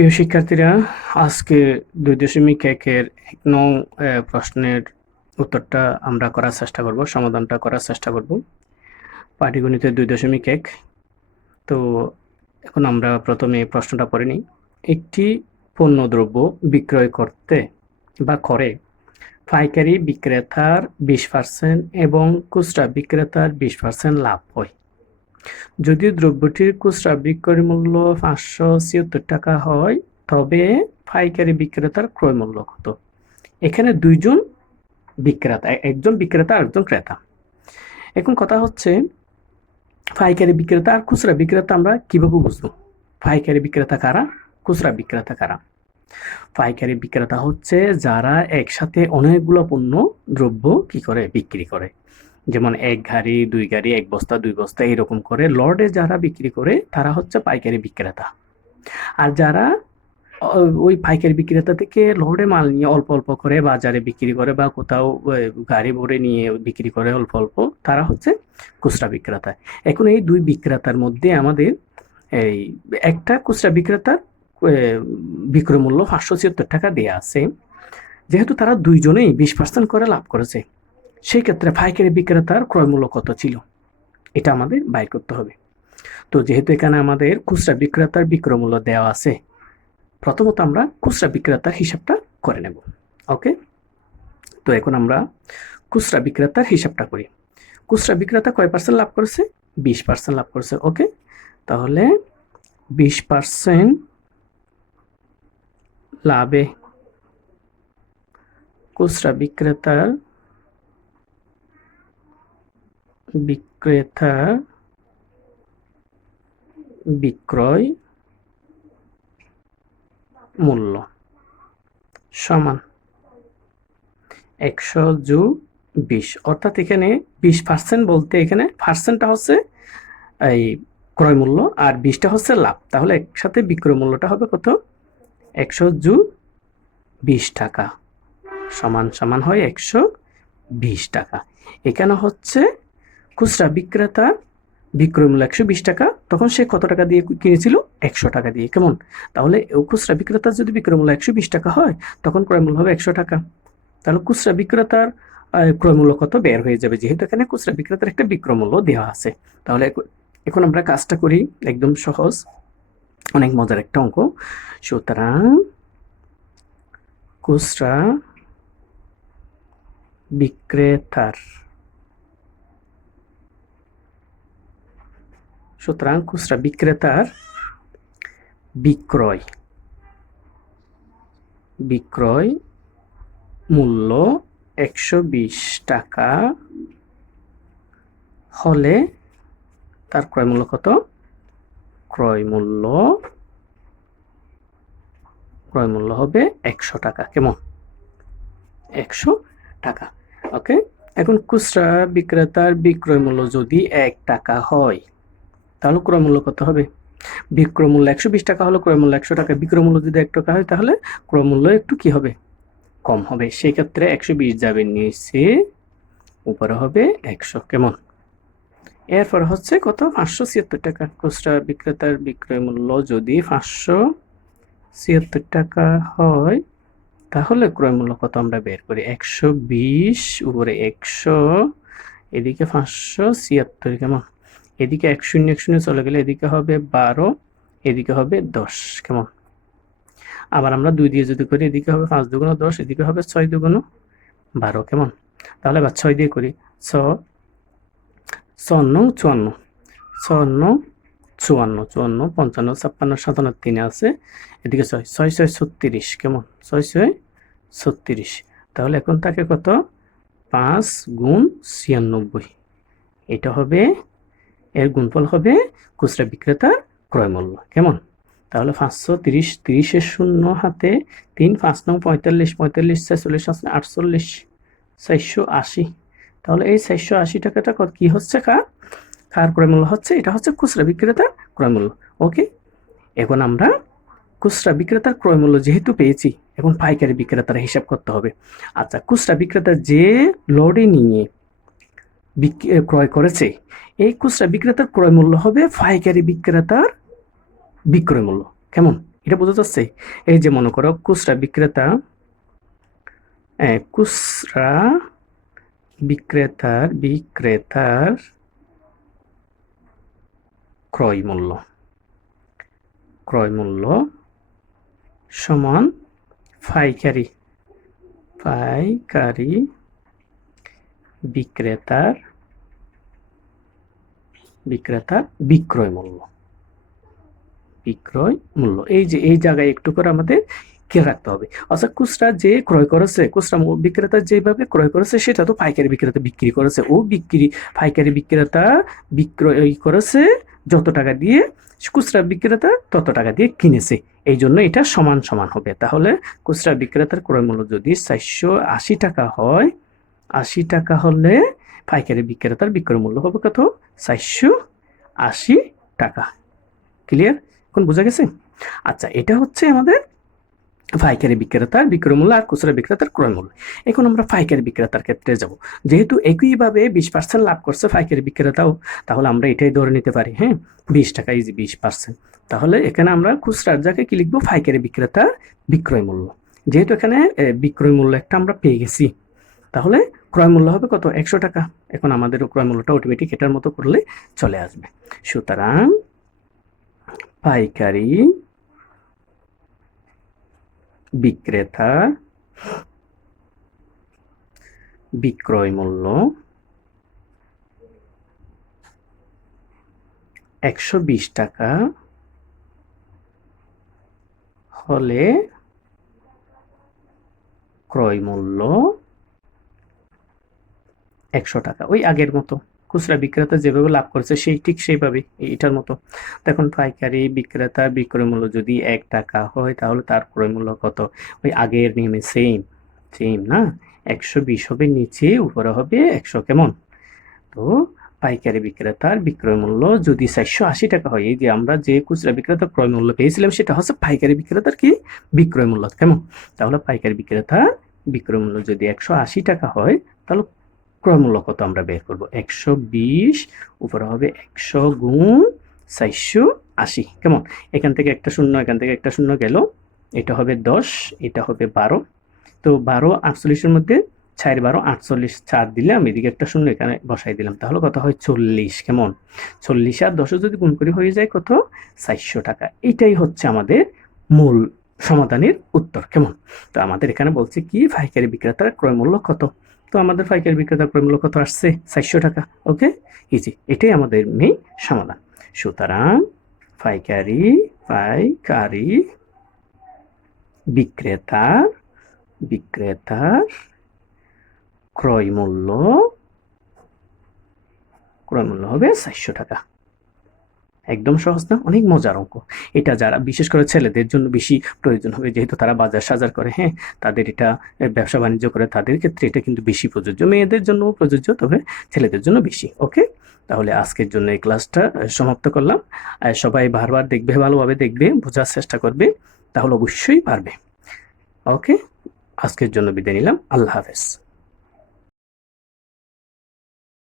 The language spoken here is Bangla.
প্রিয় শিক্ষার্থীরা, আজকে ২.১-এর ১ নং প্রশ্নের উত্তরটা আমরা করার চেষ্টা করব, সমাধানটা করার চেষ্টা করব। পাটিগণিতের ২.১। তো এখন আমরা প্রথমে প্রশ্নটা পড়ে নিই। একটি পণ্যদ্রব্য বিক্রয় করতে বা করে পাইকারি বিক্রেতার ২০% এবং খুচরা বিক্রেতার ২০% লাভ হয়। যদি দ্রব্যটির খুচরা বিক্রয় মূল্য ৫৭৬ টাকা হয়, তবে পাইকারি বিক্রেতার ক্রয় মূল্য কত? এখানে দুইজন বিক্রেতা, একজন বিক্রেতা আর একজন ক্রেতা। এখন কথা হচ্ছে, পাইকারি বিক্রেতা আর খুচরা বিক্রেতা আমরা কিভাবে বুঝবো? পাইকারি বিক্রেতা কারা, খুচরা বিক্রেতা কারা? পাইকারি বিক্রেতা হচ্ছে যারা একসাথে অনেকগুলো পণ্য দ্রব্য কি করে বিক্রি করে, যেমন ১ গাড়ি, ২ গাড়ি, ১ বস্তা, ২ বস্তা এরকম করে লটে যারা বিক্রি করে তারা হচ্ছে পাইকারি বিক্রেতা। আর যারা ওই পাইকারি বিক্রেতা থেকে লটে মাল নিয়ে অল্প অল্প করে বাজারে বিক্রি করে বা কোথাও গাড়ি ভরে নিয়ে বিক্রি করে অল্প অল্প, তারা হচ্ছে খুচরা বিক্রেতা। এখন এই দুই বিক্রেতার মধ্যে আমাদের এই একটা খুচরা বিক্রেতার বিক্রয় মূল্য ৫৭৬ টাকা দেয়া আছে। যেহেতু তারা দুইজনেই ২০% করে লাভ করেছে, সেই ক্ষেত্রে পাইকারি বিক্রেতার ক্রয় মূল্য কত ছিল এটা আমাদের বাইর করতে হবে। তো যেহেতু এখানে আমাদের খুচরা বিক্রেতার বিক্রয় মূল্য দেওয়া আছে, প্রথমত আমরা খুচরা বিক্রেতার হিসাবটা করে নেব। ওকে, তো এখন আমরা খুচরা বিক্রেতার হিসাবটা করি। খুচরা বিক্রেতা কয় পার্সেন্ট লাভ করেছে? ২০% লাভ করেছে। ওকে, তাহলে ২০% লাভে খুচরা বিক্রেতার বিক্রয় মূল্য সমান ১০০ যোগ ২০, অর্থাৎ এখানে ২০% বলতে এখানে পার্সেন্টটা হচ্ছে এই ক্রয় মূল্য আর ২০টা হচ্ছে লাভ। তাহলে একসাথে বিক্রয় মূল্যটা হবে কত? ১০০ যোগ ২০ টাকা সমান সমান হয় ১২০ টাকা। এখানে হচ্ছে খুচরা বিক্রেতার বিক্রয় মূল্য ১২০ টাকা, তখন সে কত টাকা দিয়ে কিনেছিল? ১০০ টাকা দিয়ে। কেমন? তাহলে খুচরা বিক্রেতার যদি বিক্রয় মূল্য ১২০ টাকা হয়, তখন ক্রয় মূল্য হবে ১০০ টাকা। তাহলে খুচরা বিক্রেতার ক্রয় মূল্য কত বের হয়ে যাবে, যেহেতু এখানে খুচরা বিক্রেতার একটা বিক্রয় মূল্য দেওয়া আছে। তাহলে এখন আমরা কাজটা করি, একদম সহজ, অনেক মজার একটা অঙ্ক। সুতরাং খুচরা বিক্রেতার বিক্রয় মূল্য ১২০ টাকা হলে তার ক্রয় মূল্য কত? ক্রয় মূল্য হবে ১০০ টাকা। কেমন? ১০০ টাকা। ওকে, এখন খুচরা বিক্রেতার বিক্রয় মূল্য যদি ১ টাকা হয়, তাহলে ক্রয় মূল্য কত হবে? বিক্রয় মূল্য ১২০ টাকা হলে ক্রয় মূল্য ১০০ টাকা। বিক্রয় মূল্য যদি ১ টাকা হয়, তাহলে ক্রয় মূল্য একটু কি হবে? কম হবে। সেই ক্ষেত্রে ১২০ যাবে নিচে, উপরে হবে ১০০। কেমন? এরপর হচ্ছে কত? ৫৭৬ টাকা। খুচরা বিক্রেতার বিক্রয় মূল্য যদি ৫৭৬ টাকা হয়, তাহলে ক্রয় মূল্য কত আমরা বের করি। ১২০ উপরে ১০০, এদিকে ৫৭৬। কেমন? এদিকে ১ শূন্য ১ শূন্য চলে গেলে এদিকে হবে ১২, এদিকে হবে ১০। কেমন? আবার আমরা ২ দিয়ে যদি করি, এদিকে হবে ৫ দুগুণ ১০, এদিকে হবে ৬ দুগুণ ১২। কেমন? তাহলে এবার ৬ দিয়ে করি। ৬ নং ৫৪, ৫৫, ৫৭, ৩ আছে, এদিকে ৬, ৬ ৬ ৩৬। কেমন? ৬ ৬ ৩৬। তাহলে এখন থাকে কত? ৫ গুণ ৯৬। এটা হবে, এর গুণফল হবে খুচরা বিক্রেতার ক্রয় মূল্য। কেমন? তাহলে ৫৩০, ৩০-এর শূন্য হাতে ৩, ৫ নং ৪৫, ৪৫ ৪৬ আছে ৪৮, ৪৮০। তাহলে এই ৪৮০ টাকাটা কি হচ্ছে? কার ক্রয় মূল্য হচ্ছে? এটা হচ্ছে খুচরা বিক্রেতার ক্রয় মূল্য। ওকে, এখন আমরা খুচরা বিক্রেতার ক্রয় মূল্য যেহেতু পেয়েছি, এখন পাইকারি বিক্রেতার হিসাব করতে হবে। আচ্ছা, খুচরা বিক্রেতা যে লটে নিয়ে ক্রয় করেছে, এই খুচরা বিক্রেতার ক্রয় মূল্য হবে পাইকারি বিক্রেতার বিক্রয় মূল্য। কেমন? এটা বোঝা যাচ্ছে? এই যে মনে করো খুচরা বিক্রেতা, খুচরা বিক্রেতার ক্রয় মূল্য সমান পাইকারি বিক্রেতার বিক্রয় মূল্য। এই যে এই জায়গায় একটু করে আমাদের খেয়াল রাখতে হবে। অর্থাৎ খুচরা যে ক্রয় করেছে, খুচরা বিক্রেতা যেভাবে ক্রয় করেছে সেটা তো পাইকারি বিক্রেতা বিক্রি করেছে। পাইকারি বিক্রেতা বিক্রয় করেছে যত টাকা দিয়ে, খুচরা বিক্রেতা তত টাকা দিয়ে কিনেছে। এই জন্য এটা সমান সমান হবে। তাহলে খুচরা বিক্রেতার ক্রয় মূল্য যদি 480 টাকা হয়, 80 টাকা হলে পাইকারি বিক্রেতার বিক্রয় মূল্য হবে কত? 480 টাকা। ক্লিয়ার? এখন বোঝা গেছে? আচ্ছা, এটা হচ্ছে আমাদের পাইকারি বিক্রেতার বিক্রয় মূল্য আর খুচরা বিক্রেতার ক্রয় মূল্য। এখন আমরা পাইকারি বিক্রেতার ক্ষেত্রে যাব। যেহেতু একইভাবে 20% লাভ করছে পাইকারি বিক্রেতাও, তাহলে আমরা এটাই ধরে নিতে পারি, হ্যাঁ, 20 টাকা ইজি 20%। তাহলে এখানে আমরা খুচরার জায়গায় কি লিখবো? পাইকারি বিক্রেতার বিক্রয় মূল্য। যেহেতু এখানে বিক্রয় মূল্য একটা আমরা পেয়ে গেছি, তাহলে ক্রয় মূল্য হবে কত? 100 টাকা। এখন আমাদের ক্রয় মূল্যটা অটোমেটিক এটার মতো করলে চলে আসবে। সুতরাং পাইকারি বিক্রেতার বিক্রয় মূল্য 120 টাকা হলে ক্রয় মূল্য 100 টাকা। ওই আগের মতো খুচরা বিক্রেতা যেভাবে লাভ করেছে ঠিক সেইভাবে এটার মতো। তখন পাইকারি বিক্রেতা বিক্রয় মূল্য যদি 1 টাকা হয়, তাহলে তার ক্রয় মূল্য কত? ওই আগের নিয়মে সেম না? 120 হবে নিচে, উপরে হবে 100। কেমন? তো পাইকারি বিক্রেতার বিক্রয় মূল্য যদি 480 টাকা হয়, এই যে আমরা যে খুচরা বিক্রেতার ক্রয় মূল্য পেয়েছিলাম সেটা হচ্ছে পাইকারি বিক্রেতার কি বিক্রয় মূল্য। কেমন? তাহলে পাইকারি বিক্রেতার বিক্রয় মূল্য যদি 180 টাকা হয়, তাহলে ক্রয় মূল্য কত আমরা বের করব? 120 উপরে হবে 100 গুণ 480। কেমন? এখান থেকে একটা শূন্য, এখান থেকে একটা শূন্য গেল, এটা হবে 10, এটা হবে 12। তো 12 48-এর মধ্যে 4 12 48, 4 দিলাম, এদিকে একটা শূন্য এখানে বসাই দিলাম, তাহলে কত হয়? 40। কেমন? 40 আর 10 যদি গুণ করি হয়ে যায় কত? 400 টাকা। এটাই হচ্ছে আমাদের মূল সমাধানের উত্তর। কেমন? তো আমাদের এখানে বলছে কি পাইকারি বিক্রেতার ক্রয় মূল্য কত। তো আমাদের পাইকারি বিক্রেতার ক্রয় মূল্য কত আসছে? 400 টাকা। ওকে, ইজি। এটাই আমাদের মেইন সমাধান। সুতরাং পাইকারি বিক্রেতার ক্রয় মূল্য হবে 400 টাকা। একদম সহজ না? অনেক মজার অঙ্ক। এটা যারা বিশেষ করে ছেলেদের জন্য বেশি প্রয়োজন হবে, যেহেতু তারা বাজার সাজার করে, হ্যাঁ, তাদের এটা ব্যবসা বাণিজ্য করে, তাদের ক্ষেত্রে এটা কিন্তু বেশি প্রযোজ্য। মেয়েদের জন্য প্রযোজ্য, তবে ছেলেদের জন্য বেশি। ওকে, তাহলে আজকের জন্য এই ক্লাসটা সমাপ্ত করলাম। সবাই বারবার দেখবে, ভালোভাবে দেখবে, বোঝার চেষ্টা করবে, তাহলে অবশ্যই পারবে। ওকে, আজকের জন্য বিদায় নিলাম। আল্লাহ হাফেজ।